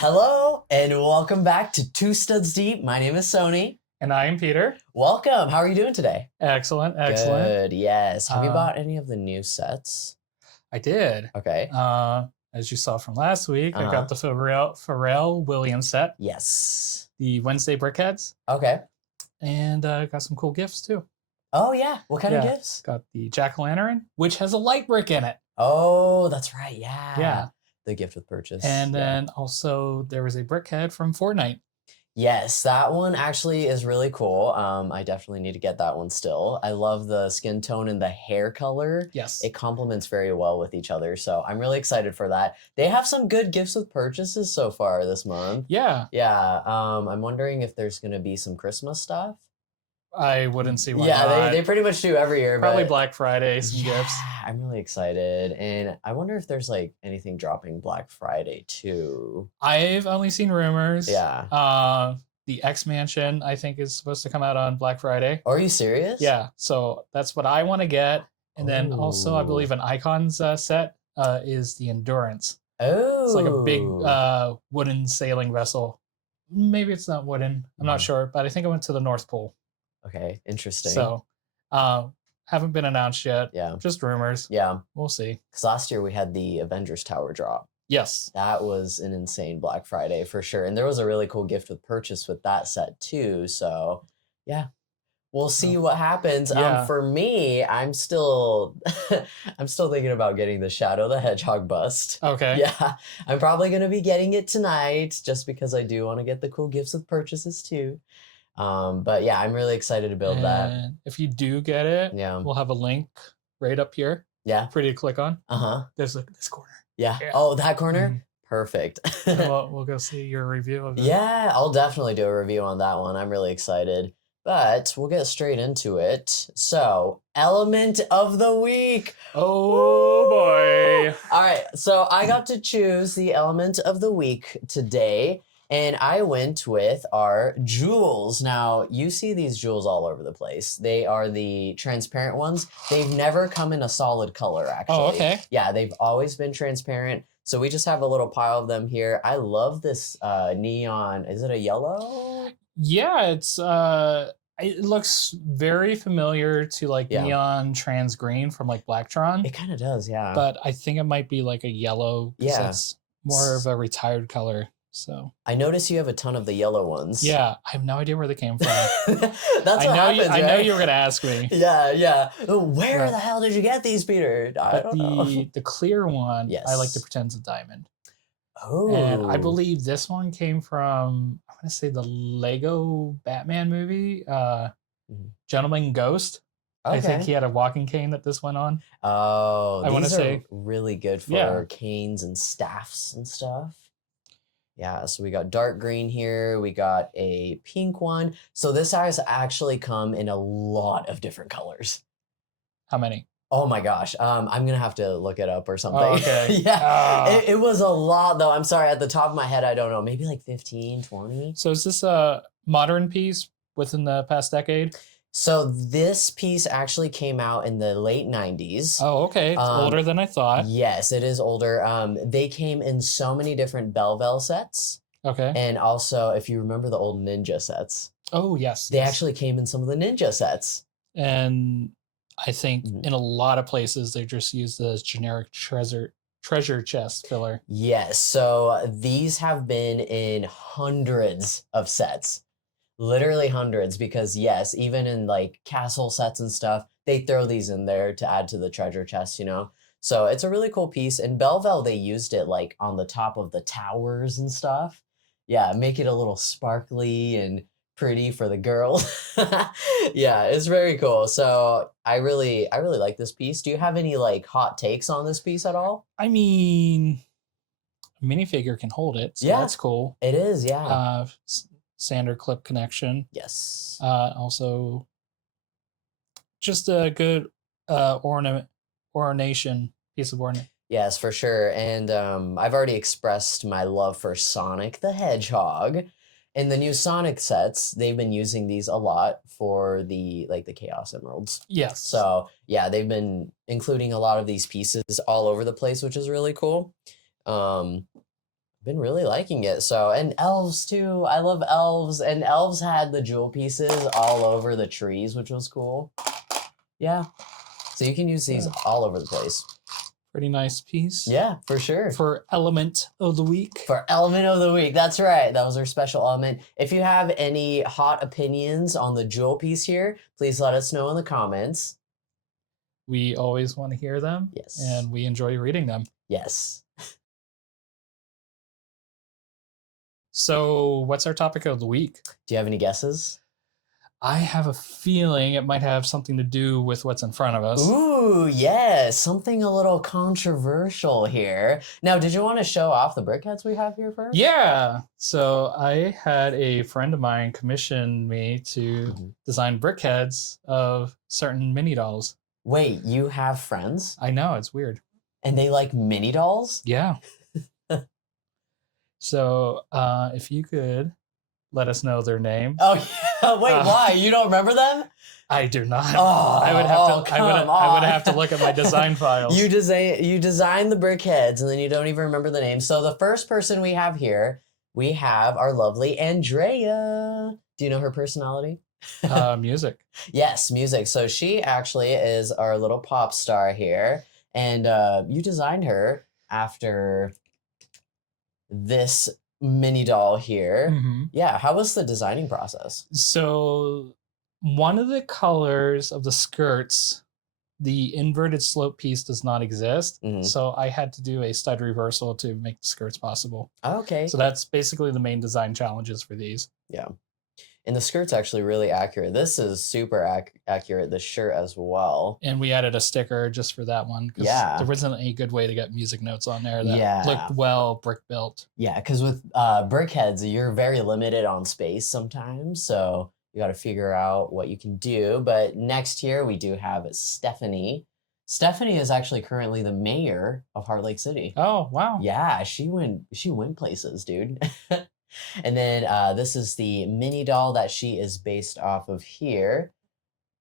Hello and welcome back to Two Studs Deep. My name is Sony. And I am Peter. Welcome. How are you doing today? Excellent. Good. Yes. Have you bought any of the new sets? I did. Okay. As you saw from last week, I got the Pharrell Williams set, Yes. the Wednesday Brickheads, Okay. and got some cool gifts too. Oh yeah. What kind of gifts? Got the Jack-o'-lantern, which has a light brick in it. Oh, that's right. Yeah. Yeah. The gift with purchase. And then also there was a brickhead from Fortnite. Yes, that one actually is really cool. I definitely need to get that one still. I love the skin tone and the hair color. Yes. It complements very well with each other. So I'm really excited for that. They have some good gifts with purchases so far this month. Yeah. Yeah. I'm wondering if there's going to be some Christmas stuff. I wouldn't see why Yeah, not. they pretty much do every year. Probably but Black Friday, some gifts. I'm really excited. And I wonder if there's like anything dropping Black Friday too. I've only seen rumors. Yeah. The X Mansion, I think, is supposed to come out on Black Friday. Are you serious? Yeah, so that's what I want to get. And then also, I believe an Icons set is the Endurance. Oh. It's like a big wooden sailing vessel. Maybe it's not wooden. I'm not sure, but I think I went to the North Pole. Okay, interesting. So, haven't been announced yet. Yeah. Just rumors. Yeah. We'll see. Because last year we had the Avengers Tower drop. Yes. That was an insane Black Friday for sure. And there was a really cool gift with purchase with that set too. So yeah, we'll see what happens. Yeah. For me, I'm still thinking about getting the Shadow the Hedgehog bust. Okay. Yeah, I'm probably going to be getting it tonight just because I do want to get the cool gifts with purchases too. But yeah, I'm really excited to build that. If you do get it, we'll have a link right up here. Yeah. For you to click on. There's like this corner. Yeah. Oh, that corner? Mm-hmm. Perfect. we'll go see your review of it. Yeah, I'll definitely do a review on that one. I'm really excited. But we'll get straight into it. So, element of the week. Oh, boy. All right. So, I got to choose the element of the week today. And I went with our jewels. Now, you see these jewels all over the place. They are the transparent ones. They've never come in a solid color, actually. Oh, okay. Yeah, they've always been transparent. So we just have a little pile of them here. I love this neon. Is it a yellow? Yeah, it looks very familiar to like neon trans green from like Blacktron. It kind of does, yeah. But I think it might be like a yellow. Yeah. It's more of a retired color. So I noticed you have a ton of the yellow ones. Yeah, I have no idea where they came from. That's what happens, I know you were gonna ask me. Yeah. Where the hell did you get these, Peter? I don't know. The clear one, I like to pretend it's a diamond. Oh. And I believe this one came from, I want to say the Lego Batman movie, Gentleman Ghost. Okay. I think he had a walking cane that this went on. Oh, I want to say really good for canes and staffs and stuff. Yeah, so we got dark green here. We got a pink one. So this has actually come in a lot of different colors. How many? Oh my gosh. I'm going to have to look it up or something. Oh, okay. Yeah. It was a lot though. I'm sorry. At the top of my head, I don't know. Maybe like 15, 20. So is this a modern piece within the past decade? So this piece actually came out in the late 90s. Oh, okay. It's older than I thought. Yes, it is older. They came in so many different Belleville sets. Okay. And also, if you remember the old Ninja sets. Oh, yes. They actually came in some of the Ninja sets. And I think in a lot of places, they just use the generic treasure chest filler. Yes. So these have been in hundreds of sets. Literally hundreds, because yes, even in like castle sets and stuff, they throw these in there to add to the treasure chest, you know? So it's a really cool piece. In Belleville, they used it like on the top of the towers and stuff. Yeah, make it a little sparkly and pretty for the girls. Yeah, it's very cool. So I really like this piece. Do you have any like hot takes on this piece at all? I mean, a minifigure can hold it, so that's cool. It is, yeah. Sander clip connection. Yes. Also, just a good ornation piece of ornament. Yes, for sure. And I've already expressed my love for Sonic the Hedgehog. In the new Sonic sets, they've been using these a lot for the Chaos Emeralds. Yes. So yeah, they've been including a lot of these pieces all over the place, which is really cool. Been been really liking it. So, and elves too. I love elves. And elves had the jewel pieces all over the trees, which was cool. Yeah. So you can use these all over the place. Pretty nice piece. Yeah, for sure. For element of the week. For element of the week. That's right. That was our special element. If you have any hot opinions on the jewel piece here, please let us know in the comments. We always want to hear them. Yes. And we enjoy reading them. Yes. So what's our topic of the week? Do you have any guesses? I have a feeling it might have something to do with what's in front of us. Ooh, yes. Something a little controversial here. Now, did you want to show off the brickheads we have here first? Yeah. So I had a friend of mine commission me to design brickheads of certain mini dolls. Wait, you have friends? I know, it's weird. And they like mini dolls? Yeah. So if you could let us know their name. Oh, yeah. Wait, why? You don't remember them? I do not. Oh, I would have to look at my design files. You design the brickheads and then you don't even remember the name. So the first person we have here, we have our lovely Andrea. Do you know her personality? Music. Yes, music. So she actually is our little pop star here. And you designed her after this mini doll here. Yeah, how was the designing process? So one of the colors of the skirts, the inverted slope piece does not exist. So I had to do a stud reversal to make the skirts possible. Okay. So that's basically the main design challenges for these. Yeah. And the skirt's actually really accurate. This is super accurate, the shirt as well. And we added a sticker just for that one. Yeah. There wasn't a good way to get music notes on there that looked well brick built. Yeah, because with brickheads, you're very limited on space sometimes. So you got to figure out what you can do. But next here, we do have Stephanie. Stephanie is actually currently the mayor of Heart Lake City. Oh, wow. Yeah, she went places, dude. And then this is the mini doll that she is based off of here.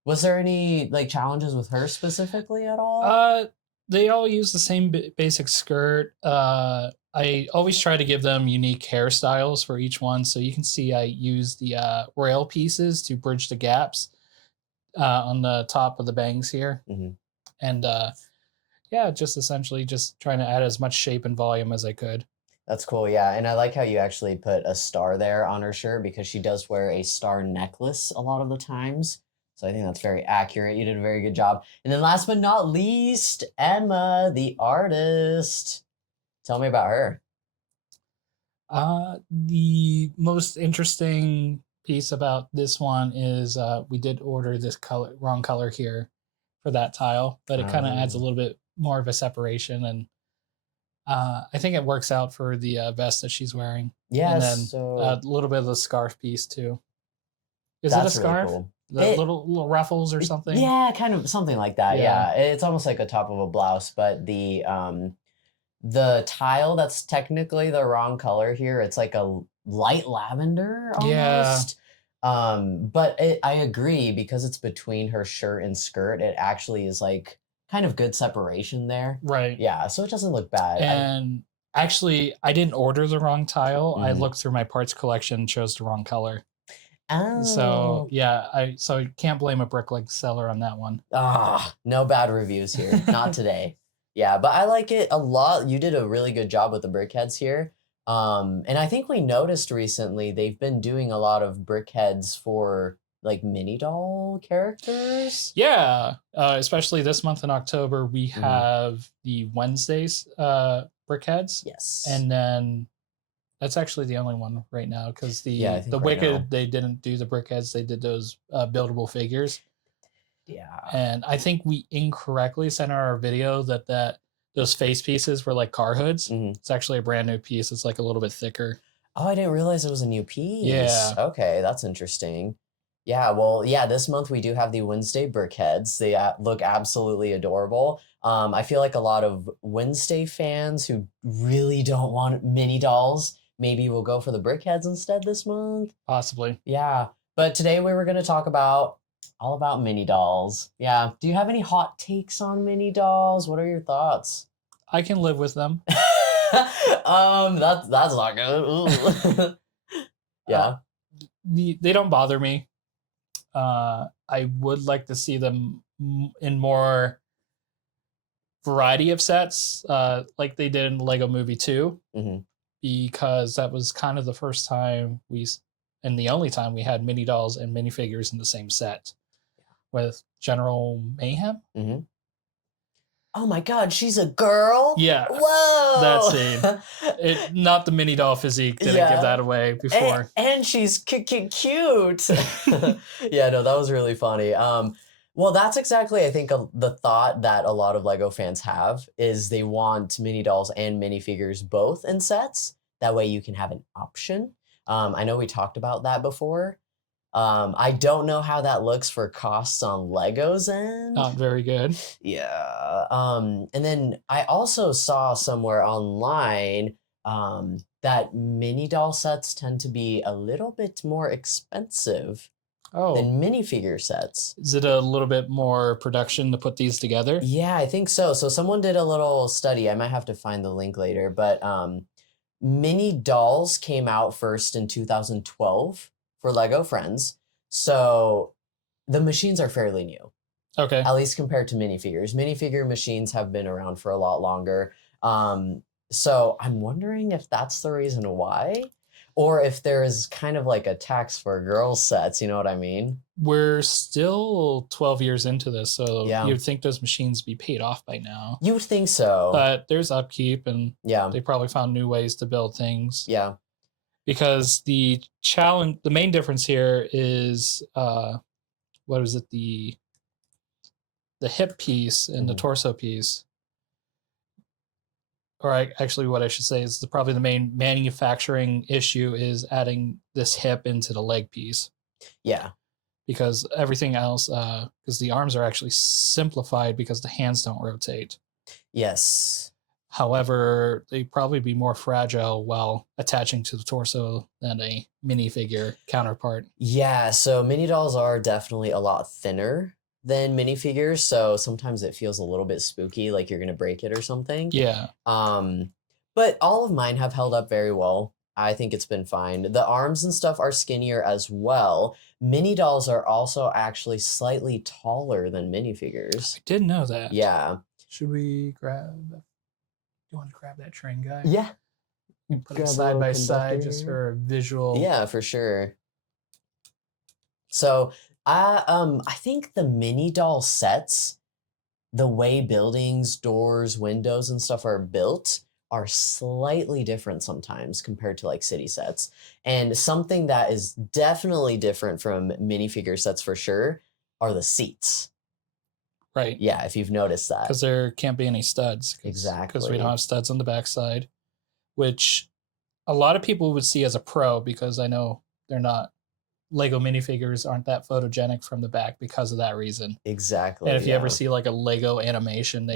Was there any like challenges with her specifically at all? They all use the same basic skirt. I always try to give them unique hairstyles for each one. So you can see I use the rail pieces to bridge the gaps on the top of the bangs here. And yeah, just essentially just trying to add as much shape and volume as I could. That's cool, yeah. And I like how you actually put a star there on her shirt because she does wear a star necklace a lot of the times. So I think that's very accurate. You did a very good job. And then last but not least, Emma, the artist. Tell me about her. The most interesting piece about this one is we did order this wrong color here for that tile, but it kind of adds a little bit more of a separation, and I think it works out for the vest that she's wearing. Yeah, and then so a little bit of the scarf piece too. Is it a scarf? Really cool. The little ruffles or something? Yeah, kind of something like that. Yeah. It's almost like a top of a blouse, but the tile that's technically the wrong color here, it's like a light lavender almost. But I agree, because it's between her shirt and skirt, it actually is like kind of good separation there. Right. Yeah, so it doesn't look bad. And actually, I didn't order the wrong tile. I looked through my parts collection, chose the wrong color. Oh. So yeah, so I can't blame a bricklink seller on that one. No bad reviews here. Not today. Yeah, but I like it a lot. You did a really good job with the brickheads here. And I think we noticed recently they've been doing a lot of brickheads for like mini doll characters. Yeah, especially this month in October, we have the Wednesdays brickheads. Yes. And then that's actually the only one right now, because the Wicked, they didn't do the brickheads. They did those buildable figures. Yeah. And I think we incorrectly sent out our video that those face pieces were like car hoods. It's actually a brand new piece. It's like a little bit thicker. Oh, I didn't realize it was a new piece. Yeah. Okay, that's interesting. Yeah, well, yeah, this month we do have the Wednesday brickheads. They look absolutely adorable. I feel like a lot of Wednesday fans who really don't want mini dolls maybe will go for the brickheads instead this month. Possibly. Yeah, but today we were going to talk all about mini dolls. Yeah, do you have any hot takes on mini dolls? What are your thoughts? I can live with them. That's not good. Ooh. Uh, Yeah. they don't bother me. I would like to see them in more variety of sets, like they did in Lego Movie 2, Hmm. because that was kind of the first time and the only time we had mini dolls and minifigures in the same set with General Mayhem. Hmm. Oh my God, she's a girl. Yeah, that Whoa. scene. It Not the mini doll physique didn't give Yeah. that away And, before. and she's cute. Yeah, no, that was really funny. Well, that's exactly, I think, the thought that a lot of Lego fans have is they want mini dolls and minifigures both in sets. That way you can have an option. I know we talked about that before. I don't know how that looks for costs on Lego's end. Not very good. Yeah. And then I also saw somewhere online that mini doll sets tend to be a little bit more expensive Oh, than minifigure sets. is it a little bit more production to put these together? Yeah, I think so. So someone did a little study. I might have to find the link later, but mini dolls came out first in 2012 for Lego Friends. So the machines are fairly new, Okay. at least compared to minifigures. Minifigure machines have been around for a lot longer. So I'm wondering if that's the reason why, or if there is kind of like a tax for girl sets. You know what I mean? We're still 12 years into this, so Yeah, you'd think those machines be paid off by now. you would think so. But there's upkeep, and Yeah, they probably found new ways to build things. yeah. Because the main difference here is what is it? The hip piece and the Mhm. torso piece. Or actually, what I should say is probably the main manufacturing issue is adding this hip into the leg piece, Yeah. because everything else, because the arms are actually simplified because the hands don't rotate. Yes. However, they'd probably be more fragile while attaching to the torso than a minifigure counterpart. Yeah, so mini dolls are definitely a lot thinner than minifigures, so sometimes it feels a little bit spooky, like you're gonna break it or something. Yeah. Um, but all of mine have held up very well. I think it's been fine. The arms and stuff are skinnier as well. Mini dolls are also actually slightly taller than minifigures. I didn't know that. Yeah. Should we you want to grab that train guy? Yeah. And put Grab it a side little by side conductor just here. for a visual. Yeah, for sure. So I think the mini doll sets, the way buildings, doors, windows, and stuff are built are slightly different sometimes compared to like city sets. And something that is definitely different from minifigure sets for sure are the seats. Right. Yeah, if you've noticed that. Because there can't be any studs. Because we Exactly. don't have studs on the backside, which a lot of people would see as a pro, because I know they're not. Lego minifigures aren't that photogenic from the back because of that reason. Exactly. And if you ever Yeah. see like a Lego animation,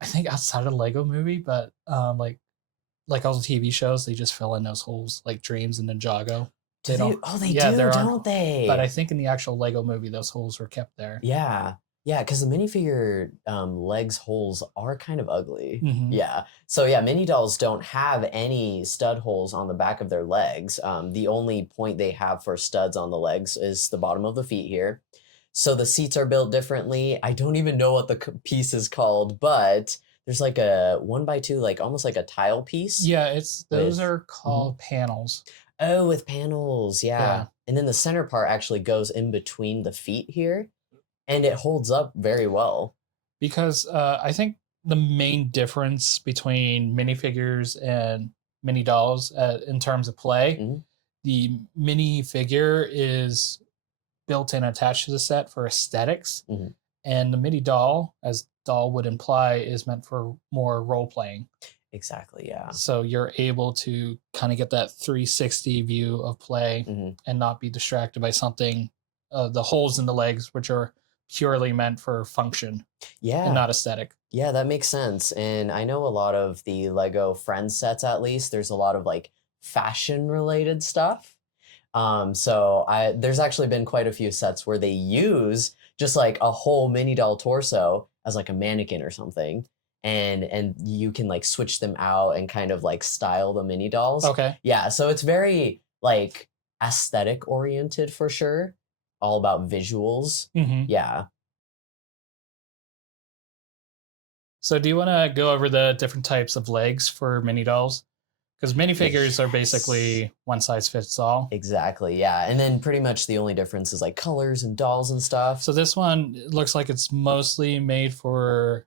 I think outside of the Lego movie, but like all the TV shows, they just fill in those holes like Dreams and Ninjago. Do they? Don't. Oh, they Yeah, do, there aren't. don't they? But I think in the actual Lego movie, those holes were kept there. Yeah. Yeah, because the minifigure legs holes are kind of ugly. Mhm. Yeah. So yeah, mini dolls don't have any stud holes on the back of their legs. The only point they have for studs on the legs is the bottom of the feet here. So the seats are built differently. I don't even know what the piece is called, but there's like a 1x2, like almost like a tile piece. Yeah, those with- are called panels. Oh, with panels, yeah. Yeah. And then the center part actually goes in between the feet here, and it holds up very well. Because I think the main difference between minifigures and mini dolls in terms of play, Mhm. the minifigure is built in attached to the set for aesthetics, Mhm. and the mini doll, as doll would imply, is meant for more role playing. Exactly, yeah. So you're able to kind of get that 360 view of play Mhm. and not be distracted by something, the holes in the legs, which are purely meant for function and Yeah. not aesthetic. Yeah, that makes sense. And I know a lot of the Lego Friends sets, at least, there's a lot of like fashion related stuff. So there's actually been quite a few sets where they use just like a whole mini doll torso as like a mannequin or something. and you can like switch them out and kind of like style the mini dolls. Okay. Yeah, so it's very like aesthetic oriented for sure, all about visuals. Hmm. Yeah. So do you want to go over the different types of legs for mini dolls? Because minifigures are Yes. basically one size fits all. Exactly. Yeah. And then pretty much the only difference is like colors and dolls and stuff. So this one looks like it's mostly made for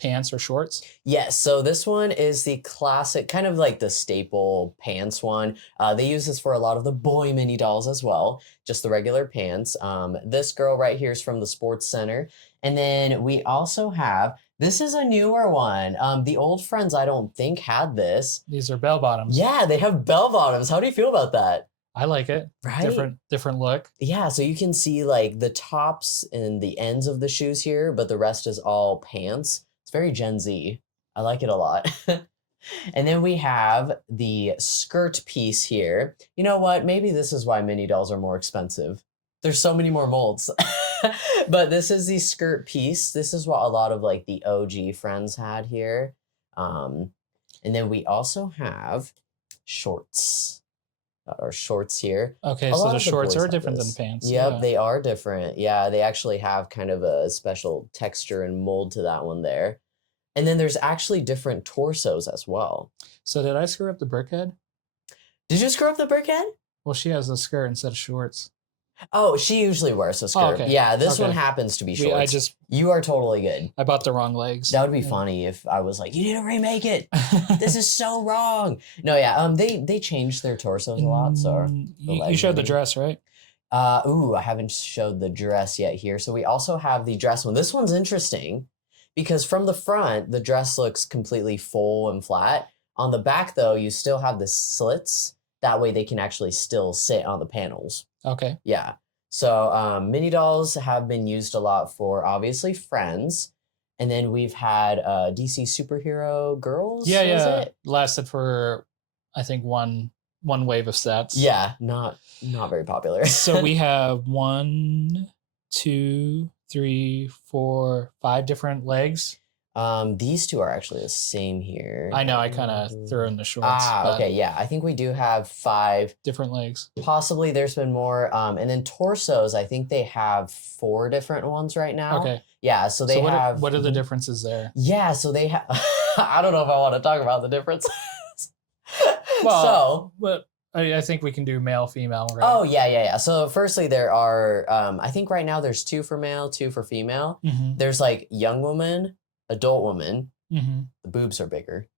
pants or shorts. Yes, so this one is the classic, kind of like the staple pants one. They use this for a lot of the boy mini dolls as well, just the regular pants. This girl right here is from the Sports Center. And then we also have, this is a newer one. The old friends, I don't think had this. These are bell bottoms. Yeah, they have bell bottoms. How do you feel about that? I like it. Right? Different look. Yeah, so you can see like the tops and the ends of the shoes here, but the rest is all pants. It's very Gen Z. I like it a lot. And then we have the skirt piece here. You know what? Maybe this is why mini dolls are more expensive. There's so many more molds. But this is the skirt piece. This is what a lot of like the OG friends had here. Um, and then we also have shorts. Got our shorts here. Okay, A so lot the of the shorts boys are have different than the this. pants. Yep, Yeah. they are different. Yeah, they actually have kind of a special texture and mold to that one there. And then there's actually different torsos as well. So did I screw up the brickhead? Did you screw up the brickhead? Well, she has a skirt instead of shorts. Oh, she usually wears a skirt. Oh, okay. Yeah, this one Okay. happens to be I shorts. You are totally good. bought the wrong legs. That would be Yeah. funny if I was like, you need to remake it. This is so wrong. No, yeah, they changed their torsos a lot, so the You legs showed the maybe. dress, right? Ooh, I haven't showed the dress yet here. So we also have the dress one. This one's interesting because from the front, the dress looks completely full and flat. On the back, though, you still have the slits. That way they can actually still sit on the panels. Okay. Yeah. So mini dolls have been used a lot for obviously Friends. And then we've had DC superhero girls. Yeah, was yeah. it? Lasted for I think one wave of sets. Yeah, not very popular. So we have 1, 2, 3, 4, 5 different legs. These two are actually the same here. I know I kind of threw in the shorts. but Okay, yeah. I think we do have 5. Different legs. Possibly there's been more. And then torsos, I think they have 4 different ones right now. Okay. Yeah, so they have. What are the differences there? Yeah, so they have. I don't know if I want to talk about the differences. Well, but I think we can do male, female, right? Oh, yeah. So firstly, there are, I think right now there's 2 for male, 2 for female. Mm-hmm. There's like young woman, adult woman. Mm-hmm. The boobs are bigger.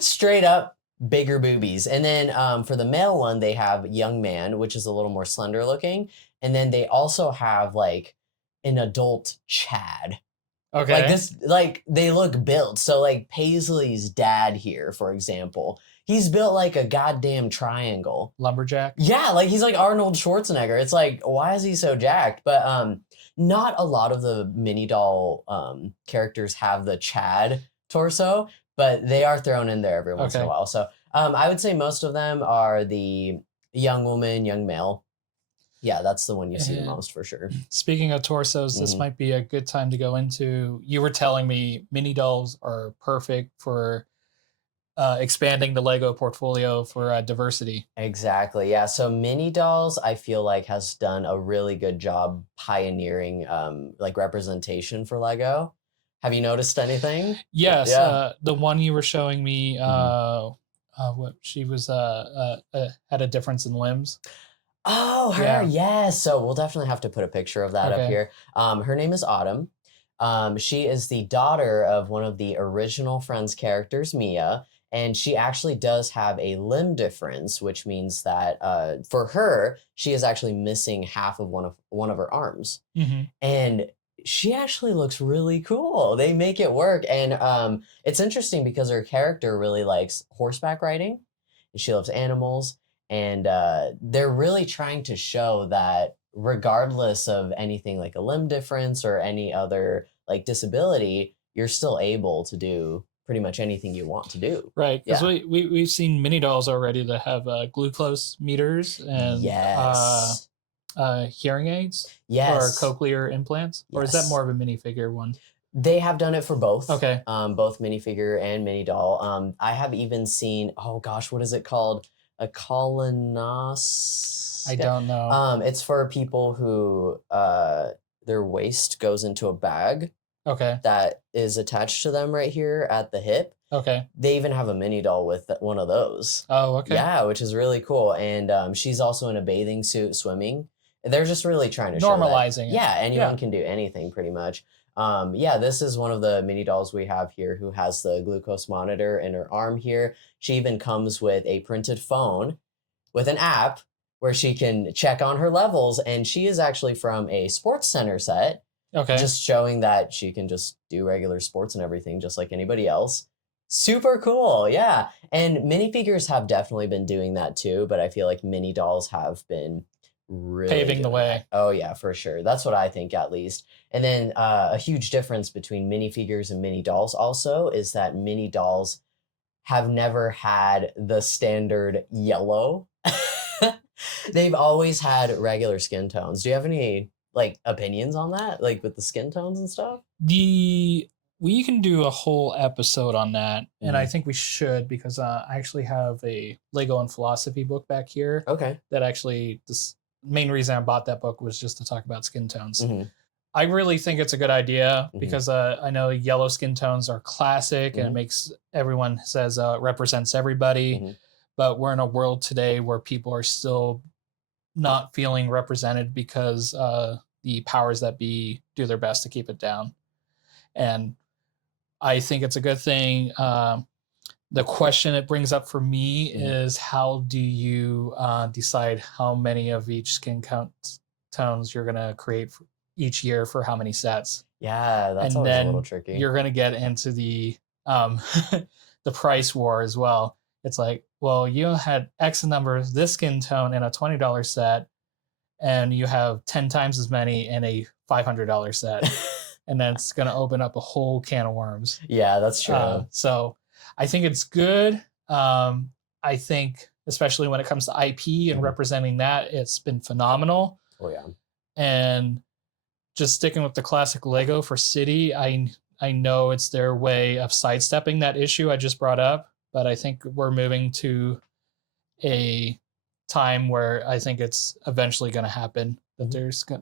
Straight up bigger boobies. And then for the male one, they have young man, which is a little more slender looking. And then they also have like an adult Chad. Okay. Like this, like they look built. So like Paisley's dad here, for example, he's built like a goddamn triangle. Lumberjack. Yeah, like he's like Arnold Schwarzenegger. It's like, why is he so jacked? But not a lot of the mini doll characters have the Chad torso, but they are thrown in there every once in a while. So I would say most of them are the young woman, young male. Yeah, that's the one you see the most for sure. Speaking of torsos, this might be a good time to go into. You were telling me mini dolls are perfect for expanding the Lego portfolio for diversity. Exactly. Yeah. So mini dolls, I feel like has done a really good job pioneering like representation for Lego. Have you noticed anything? Yes. Yeah. The one you were showing me, what she was had a difference in limbs. Oh, her. Yeah. Yes. So we'll definitely have to put a picture of that up Okay. here. Her name is Autumn. She is the daughter of one of the original Friends characters, Mia, and she actually does have a limb difference, which means that for her, she is actually missing half of one of her arms, Mm-hmm. and she actually looks really cool. They make it work, and it's interesting because her character really likes horseback riding, and she loves animals, and they're really trying to show that regardless of anything like a limb difference or any other like disability, you're still able to do pretty much anything you want to do. Right, because Yeah. we've seen mini dolls already that have glucose meters and Yes. hearing aids or Yes. cochlear implants, or is that Yes. more of a minifigure one? They have done it for both, Okay. both minifigure and mini doll. I have even seen, oh gosh, what is it called? A colonos. I don't know. It's for people who their waist goes into a bag Okay. that is attached to them right here at the hip. Okay. They even have a mini doll with one of those. Oh, okay. Yeah, which is really cool. And she's also in a bathing suit swimming. They're just really trying to show that, Normalizing it. yeah, anyone Yeah. can do anything pretty much. Yeah, this is one of the mini dolls we have here who has the glucose monitor in her arm here. She even comes with a printed phone with an app where she can check on her levels. And she is actually from a sports center set, Okay. just showing that she can just do regular sports and everything just like anybody else. Super cool, yeah. And minifigures have definitely been doing that too, but I feel like mini dolls have been really Paving the doing way. that. Oh yeah, for sure. That's what I think at least. And then a huge difference between minifigures and mini dolls also is that mini dolls have never had the standard yellow. They've always had regular skin tones. Do you have any like opinions on that? Like with the skin tones and stuff? We can do a whole episode on that, and I Mhm. think we should because I actually have a Lego and philosophy book back here Okay. that actually this main reason I bought that book was just to talk about skin tones. Mhm. I really think it's a good idea Mhm. because I know yellow skin tones are classic and it Mhm. makes everyone says represents everybody, Mhm. but we're in a world today where people are still not feeling represented because the powers that be do their best to keep it down. And I think it's a good thing. The question it brings up for me Mhm. is how do you decide how many of each tones you're going to create for each year for how many sets? Yeah, that's And always a little then tricky. you're going to get into um, the price war as well. It's like, well, you had X number of this skin tone in a $20 set, and you have 10 times as many in a $500 set. And that's going to open up a whole can of worms. Yeah, that's true. So I think it's good. I think, especially when it comes to IP and Mhm. representing that, it's been phenomenal. Oh yeah. And just sticking with the classic Lego for City, I know it's their way of sidestepping that issue I just brought up, but I think we're moving to a time where I think it's eventually going to happen that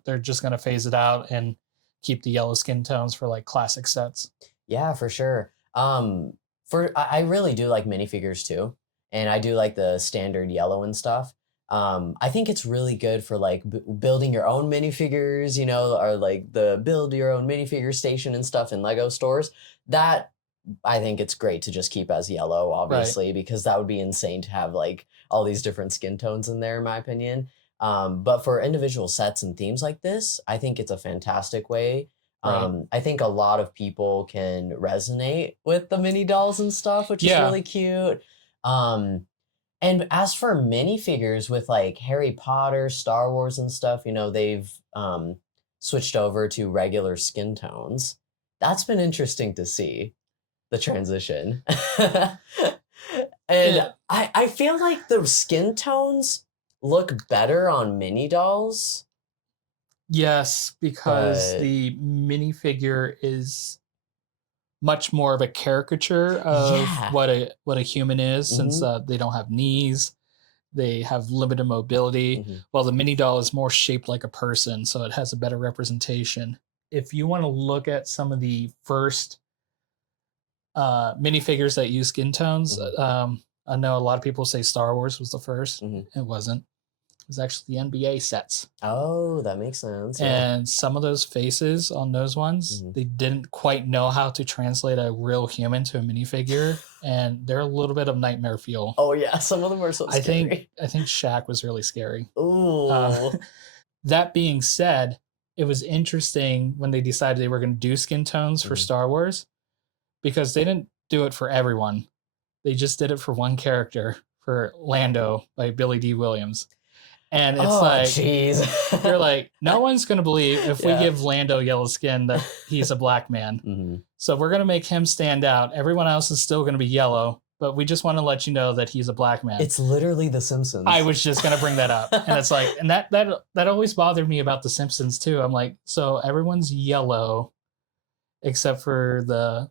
they're just going to phase it out and keep the yellow skin tones for like classic sets. Yeah, for sure. I really do like minifigures too, and I do like the standard yellow and stuff. I think it's really good for like building your own minifigures, you know, or like the build your own minifigure station and stuff in Lego stores. That I think it's great to just keep as yellow, Right. obviously, because that would be insane to have like all these different skin tones in there, in my opinion. But for individual sets and themes like this, I think it's a fantastic way. Right. I think a lot of people can resonate with the mini dolls and stuff, which is Yeah. really cute. And as for minifigures with like Harry Potter, Star Wars and stuff, you know, they've switched over to regular skin tones. That's been interesting to see the transition. And Yeah. I feel like the skin tones look better on mini dolls, Yes, because but the minifigure is much more of a caricature of yeah. what a human is, since Hmm. they don't have knees, they have limited mobility. Hmm. While the mini doll is more shaped like a person, so it has a better representation. If you want to look at some of the first minifigures that use skin tones, Hmm. I know a lot of people say Star Wars was the first. Hmm. It wasn't. It was actually the NBA sets. Oh, that makes sense. Yeah. And some of those faces on those ones, Hmm. they didn't quite know how to translate a real human to a minifigure, and they're a little bit of nightmare fuel. Oh yeah, some of them are so scary. I think Shaq was really scary. Ooh. That being said, it was interesting when they decided they were going to do skin tones for Mhm. Star Wars, because they didn't do it for everyone. They just did it for one character, for Lando by Billy D. Williams. And it's Oh, like, jeez. you're like, no one's going to believe if we Yeah. give Lando yellow skin that he's a black man. Mhm. So we're going to make him stand out. Everyone else is still going to be yellow, but we just want to let you know that he's a black man. It's literally The Simpsons. I was just going to bring that up. And it's like, and that always bothered me about The Simpsons too. I'm like, so everyone's yellow except for the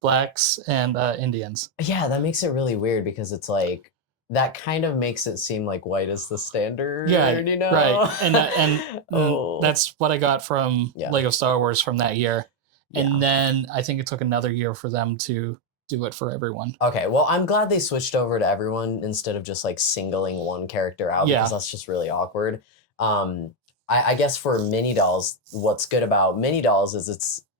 blacks and Indians. Yeah, that makes it really weird because it's like that kind of makes it seem like white is the standard, you know? Right. And Oh. that's what I got from Yeah. Lego Star Wars from that year. Yeah. And then I think it took another year for them to do it for everyone. Okay, well, I'm glad they switched over to everyone instead of just like singling one character out Yeah. because that's just really awkward. I guess for mini dolls, what's good about mini dolls is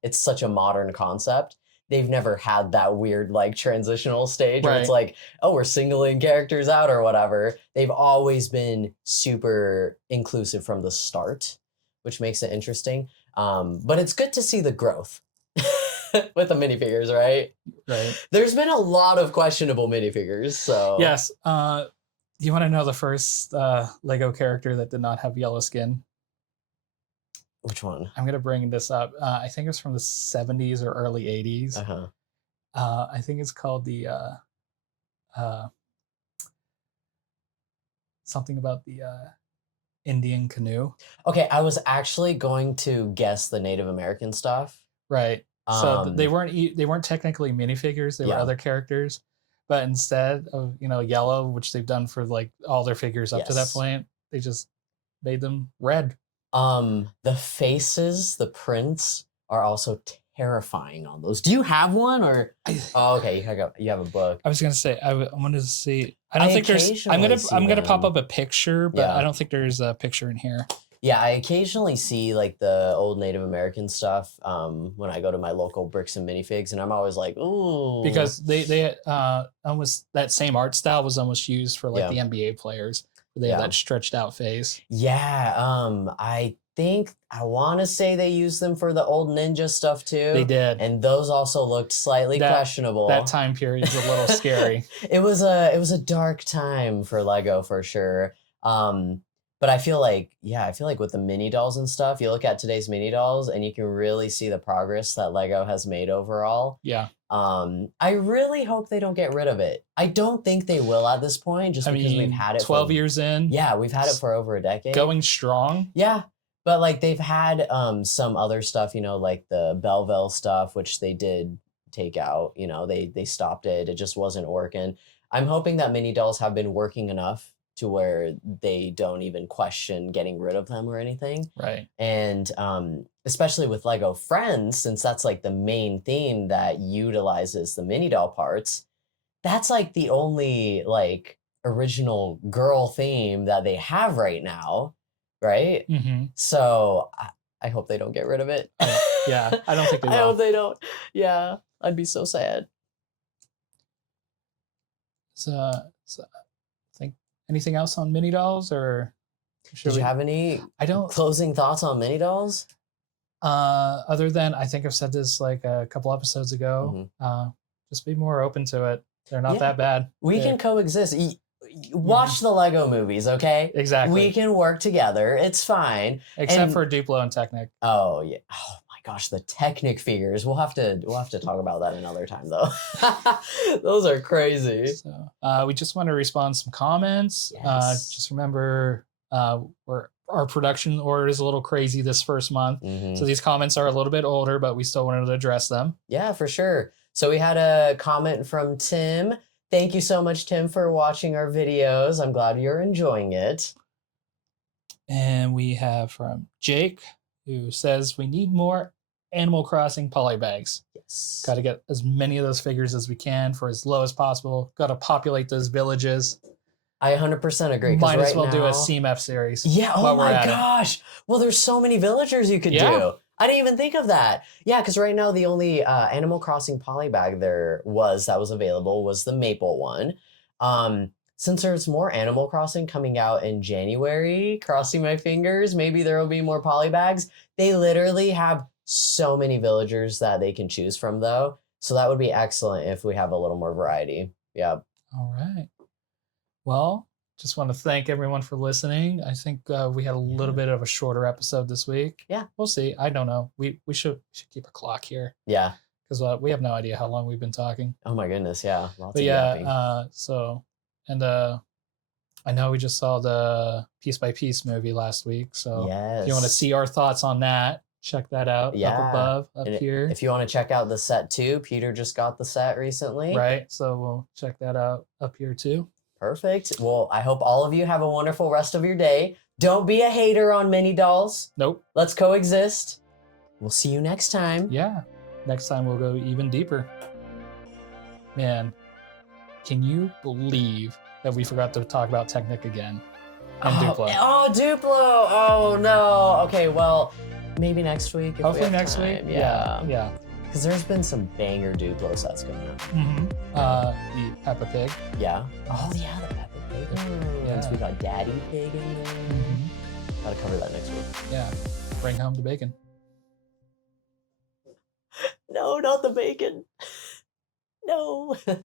it's such a modern concept. They've never had that weird like transitional stage where it's Right. like, oh, we're singling characters out or whatever. They've always been super inclusive from the start, which makes it interesting. But it's good to see the growth with the minifigures, right? Right. There's been a lot of questionable minifigures, so Yes. Do you want to know the first Lego character that did not have yellow skin? which one? I'm gonna bring this up. I think it's from the 70s or early 80s. Uh-huh. I think it's called the something about the Indian canoe. Okay, I was actually going to guess the Native American stuff. Right. So they Um, weren't technically minifigures. They were Yeah. other characters, but instead of yellow, which they've done for like all their figures up to that Yes. point, they just made them red. The faces, the prints are also terrifying on those. Do you have one or? Oh, okay, you have a book. I was gonna say I wanted to see. I I don't think there's. I'm occasionally see gonna pop them. up a picture, but Yeah. I don't think there's a picture in here. Yeah, I occasionally see like the old Native American stuff when I go to my local bricks and minifigs, and I'm always like, ooh. Because they almost that same art style was almost used for like Yeah. the NBA players. They have Yeah. that stretched out face. Yeah, I think I want to say they used them for the old ninja stuff too. They did. And those also looked slightly questionable. That time period is a little scary. It was a dark time for Lego for sure. But I feel like with the mini dolls and stuff, you look at today's mini dolls and you can really see the progress that Lego has made overall. Yeah. I really hope they don't get rid of it. I don't think they will at this point, just because we've had it 12 for, years in. Yeah, we've had it for over a decade. Going strong. Yeah. But like they've had some other stuff, like the Belleville stuff, which they did take out. They stopped it. It just wasn't working. I'm hoping that mini dolls have been working enough to where they don't even question getting rid of them or anything. Right. And especially with Lego Friends, since that's like the main theme that utilizes the mini doll parts, that's like the only like original girl theme that they have right now, right? Mm-hmm. So I hope they don't get rid of it. Yeah, I don't think they will. I hope they don't. Yeah, I'd be so sad. So think anything else on mini dolls or Did you have any I don't closing thoughts on mini dolls? Other than I think I've said this like a couple episodes ago. Just be more open to it. They're not that bad. We can coexist. Watch the Lego movies, okay? Exactly. We can work together. It's fine. Except for Duplo and Technic. Oh yeah. Oh my gosh, the Technic figures. We'll have to talk about that another time though. Those are crazy. So we just want to respond to some comments. Yes. Just remember our production order is a little crazy this first month. So these comments are a little bit older, but we still wanted to address them. Yeah, for sure. So we had a comment from Tim. Thank you so much, Tim, for watching our videos. I'm glad you're enjoying it. And we have from Jake, who says we need more Animal Crossing polybags. Yes. Got to get as many of those figures as we can for as low as possible. Got to populate those villages. I 100% agree. Might as well do a CMF series. Yeah, oh my gosh. Well, there's so many villagers you could do. I didn't even think of that. Yeah, because right now the only Animal Crossing polybag that was available was the Maple one. Since there's more Animal Crossing coming out in January, crossing my fingers, maybe there will be more polybags. They literally have so many villagers that they can choose from, though. So that would be excellent if we have a little more variety. Yeah. All right. Well, just want to thank everyone for listening. I think we had a little bit of a shorter episode this week. Yeah. We'll see. I don't know. We should keep a clock here. Yeah. Because we have no idea how long we've been talking. Oh my goodness. Yeah. Lots of yapping. I know we just saw the Piece by Piece movie last week. So if you want to see our thoughts on that, check that out Yeah. up above, up And here. if you want to check out the set too, Peter just got the set recently. Right. So we'll check that out up here too. Perfect. Well, I hope all of you have a wonderful rest of your day. Don't be a hater on mini dolls. Nope. Let's coexist. We'll see you next time. Yeah. Next time we'll go even deeper. Man, can you believe that we forgot to talk about Technic again? And Duplo. Oh, Duplo. Oh, no. Okay, well, maybe next week. If Hopefully we have next week. time. Yeah. Yeah. Because there's been some banger Duplo sets coming up. Mm-hmm. The Peppa Pig. Yeah. Oh, yeah, the Peppa Pig. Yeah. So we got Daddy Pig in there. Mm-hmm. Gotta cover that next week. Yeah. Bring home the bacon. No, not the bacon. No.